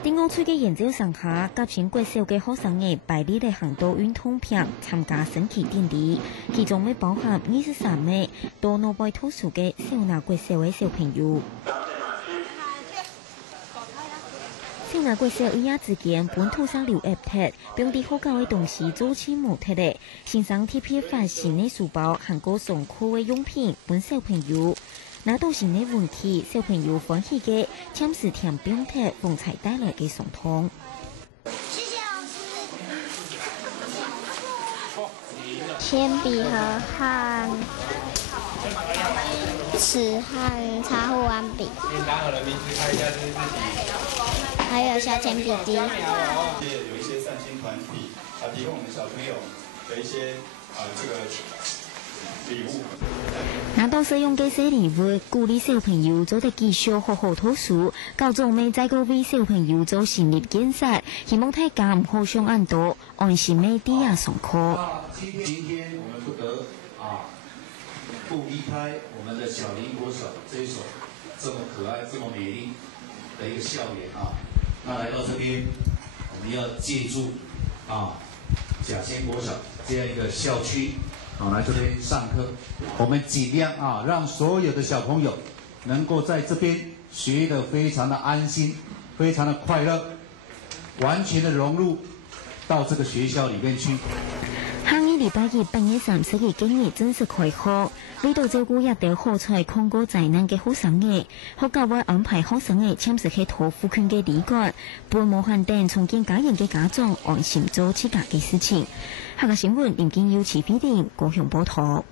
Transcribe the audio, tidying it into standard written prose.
丁屋区嘅研究上下，甲全國小嘅學生嘅排列嘅行動運動片參加升旗典禮，其中咪包含23名到諾貝圖書嘅小拿國小嘅小朋友。小拿國小一夜之間本土上流 iPad， 並啲學校嘅同時做起模特嘅，先生貼批發新嘅書包，含個上課嘅用品，本小朋友。拿到新嘅玩具，小朋友歡喜嘅，참是甜冰貼風采帶來嘅爽通。謝謝老師。鉛筆和尺和插畫玩筆。還有小鉛筆機。有一些善心團體提供我們小朋友的一些這個禮物。拿到使用嘅小禮物，鼓勵小朋友做得繼續好好讀書。教總未再個為小朋友做心理建設，希望大家唔好上暗道，安心地抵押上課。今天我們不得不離開我們的小林國小這一所這麼可愛、這麼美麗的一個校園啊！那來到這邊，我們要借助甲仙國小這樣一個校區。來這邊上課，我們盡量讓所有的小朋友能夠在這邊學得非常的安心，非常的快樂，完全的融入到這個學校裏面去。下個禮拜日8月30日今日正式開學，為到照顧一啲好彩抗過災難嘅學生嘅，學校會安排學生嘅參與去托付權嘅理解，陪無限定重建家人嘅家長安心做自家嘅事情。下個新聞連見要持飛電高雄報道。